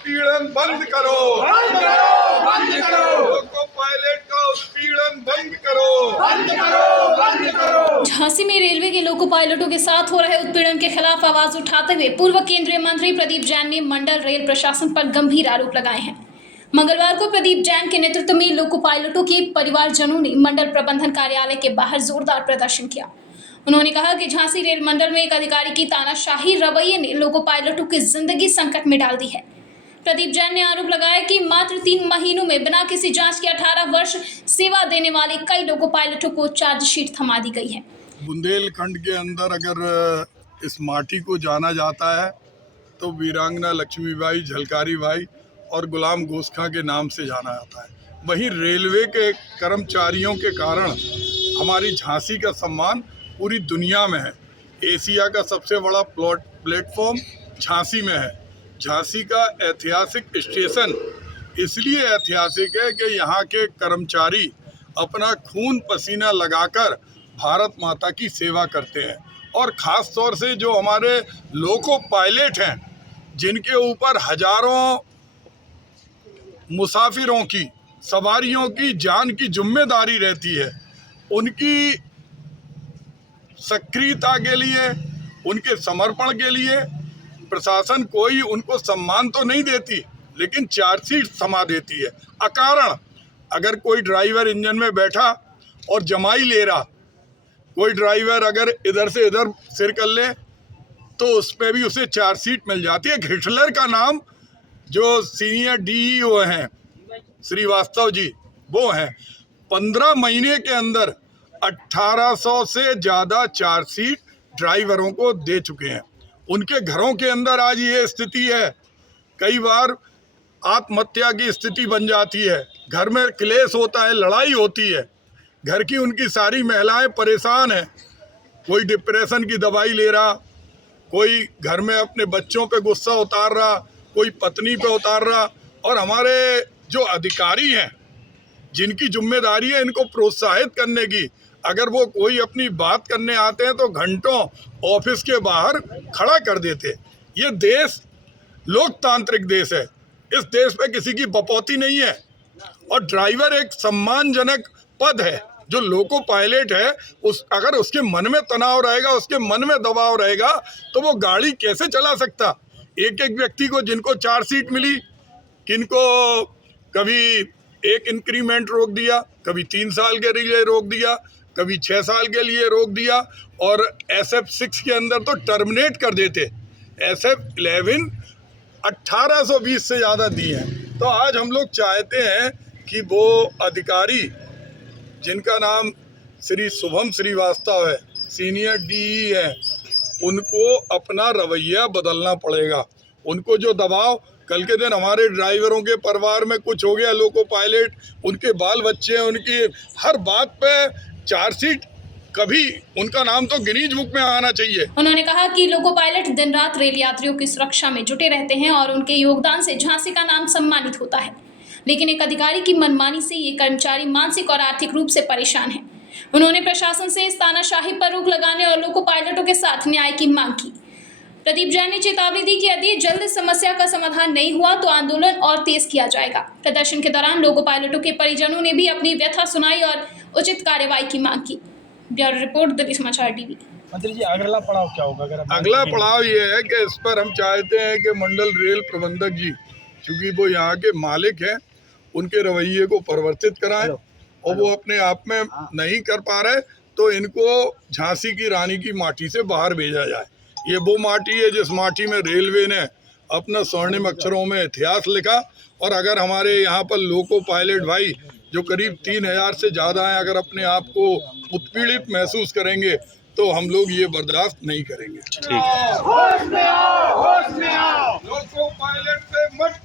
उत्पीड़न बंद करो, बंद करो, बंद करो, लोको पायलट का उत्पीड़न बंद करो, बंद करो, बंद करो। झांसी में रेलवे के लोको पायलटों के साथ हो रहे उत्पीड़न के खिलाफ आवाज उठाते हुए पूर्व केंद्रीय मंत्री प्रदीप जैन ने मंडल रेल प्रशासन पर गंभीर आरोप लगाए हैं। मंगलवार को प्रदीप जैन के नेतृत्व में लोको पायलटों के परिवारजनों ने मंडल प्रबंधन कार्यालय के बाहर जोरदार प्रदर्शन किया। उन्होंने कहा कि झांसी रेल मंडल में एक अधिकारी की तानाशाही रवैये ने लोको पायलटों की जिंदगी संकट में डाल दी है। प्रदीप जैन ने आरोप लगाया कि मात्र 3 महीनों में बिना किसी जांच के 18 वर्ष सेवा देने वाले कई लोको पायलटों को चार्जशीट थमा दी गई है। बुंदेलखंड के अंदर अगर इस माटी को जाना जाता है तो वीरांगना लक्ष्मीबाई, झलकारी बाई और गुलाम गोस्खा के नाम से जाना जाता है। वहीं रेलवे के कर्मचारियों के कारण हमारी झांसी का सम्मान पूरी दुनिया में है। एशिया का सबसे बड़ा प्लेटफॉर्म झांसी में है। झांसी का ऐतिहासिक स्टेशन इसलिए ऐतिहासिक है कि यहाँ के कर्मचारी अपना खून पसीना लगाकर भारत माता की सेवा करते हैं, और ख़ास तौर से जो हमारे लोको पायलट हैं जिनके ऊपर हजारों मुसाफिरों की, सवारियों की जान की जिम्मेदारी रहती है, उनकी सक्रियता के लिए, उनके समर्पण के लिए प्रशासन कोई उनको सम्मान तो नहीं देती, लेकिन चार्जशीट थमा देती है अकारण। अगर कोई ड्राइवर इंजन में बैठा और जमाई ले रहा, कोई ड्राइवर अगर इधर से इधर सिर कर ले तो उस पर भी उसे चार्जशीट मिल जाती है। हिटलर का नाम जो सीनियर डीईओ हैं श्रीवास्तव जी, वो हैं। 15 महीने के अंदर 1800 से ज़्यादा चार्जशीट ड्राइवरों को दे चुके हैं। उनके घरों के अंदर आज ये स्थिति है, कई बार आत्महत्या की स्थिति बन जाती है, घर में क्लेश होता है, लड़ाई होती है, घर की उनकी सारी महिलाएं परेशान हैं। कोई डिप्रेशन की दवाई ले रहा, कोई घर में अपने बच्चों पे गुस्सा उतार रहा, कोई पत्नी पे उतार रहा। और हमारे जो अधिकारी हैं जिनकी जिम्मेदारी है इनको प्रोत्साहित करने की, अगर वो कोई अपनी बात करने आते हैं तो घंटों ऑफिस के बाहर खड़ा कर देते। ये देश लोकतांत्रिक देश है, इस देश पे किसी की बपौती नहीं है। और ड्राइवर एक सम्मानजनक पद है। जो लोको पायलट है अगर उसके मन में तनाव रहेगा, उसके मन में दबाव रहेगा तो वो गाड़ी कैसे चला सकता। एक एक व्यक्ति को, जिनको चार्जशीट मिली, किनको कभी एक इंक्रीमेंट रोक दिया, कभी 3 साल के लिए रोक दिया, कभी 6 साल के लिए रोक दिया, और SF6 के अंदर तो टर्मिनेट कर देते। SF11 1820 से ज़्यादा दिए हैं। तो आज हम लोग चाहते हैं कि वो अधिकारी जिनका नाम श्री शुभम श्रीवास्तव है, सीनियर डीई है, उनको अपना रवैया बदलना पड़ेगा। उनको जो दबाव, कल के दिन हमारे ड्राइवरों के परिवार में कुछ हो गया, लोको पायलट, उनके बाल बच्चे, उनकी हर बात पे चार्जशीट, कभी उनका नाम तो गिनीज बुक में आना चाहिए। उन्होंने कहा कि लोको पायलट दिन रात रेल यात्रियों की सुरक्षा में जुटे रहते हैं और उनके योगदान से झांसी का नाम सम्मानित होता है, लेकिन एक अधिकारी की मनमानी से ये कर्मचारी मानसिक और आर्थिक रूप से परेशान हैं। उन्होंने प्रशासन से इस तानाशाही पर रोक लगाने और लोको पायलटों के साथ न्याय की मांग की। प्रदीप जैन ने चेतावनी दी कि यदि जल्द समस्या का समाधान नहीं हुआ तो आंदोलन और तेज किया जाएगा। प्रदर्शन के दौरान लोको पायलटों के परिजनों ने भी अपनी व्यथा सुनाई और उचित कार्रवाई की मांग की। ब्यूरो रिपोर्ट, दिल्ली समाचार टीवी। मंत्री जी, अगला पड़ाव क्या होगा? अगला पड़ाव ये है कि इस पर हम चाहते हैं कि मंडल रेल प्रबंधक जी, चूँकि वो यहाँ के मालिक हैं, उनके रवैये को परिवर्तित कराएं, और वो अपने आप में नहीं कर पा रहे तो इनको झांसी की रानी की माटी से बाहर भेजा जाए। ये वो माटी है जिस माटी में रेलवे ने अपना स्वर्णिम अक्षरों में इतिहास लिखा। और अगर हमारे यहाँ पर लोको पायलट भाई जो करीब 3000 से ज़्यादा हैं, अगर अपने आप को उत्पीड़ित महसूस करेंगे तो हम लोग ये बर्दाश्त नहीं करेंगे। होश में आओ, होश में आओ। लोको पायलट पे मत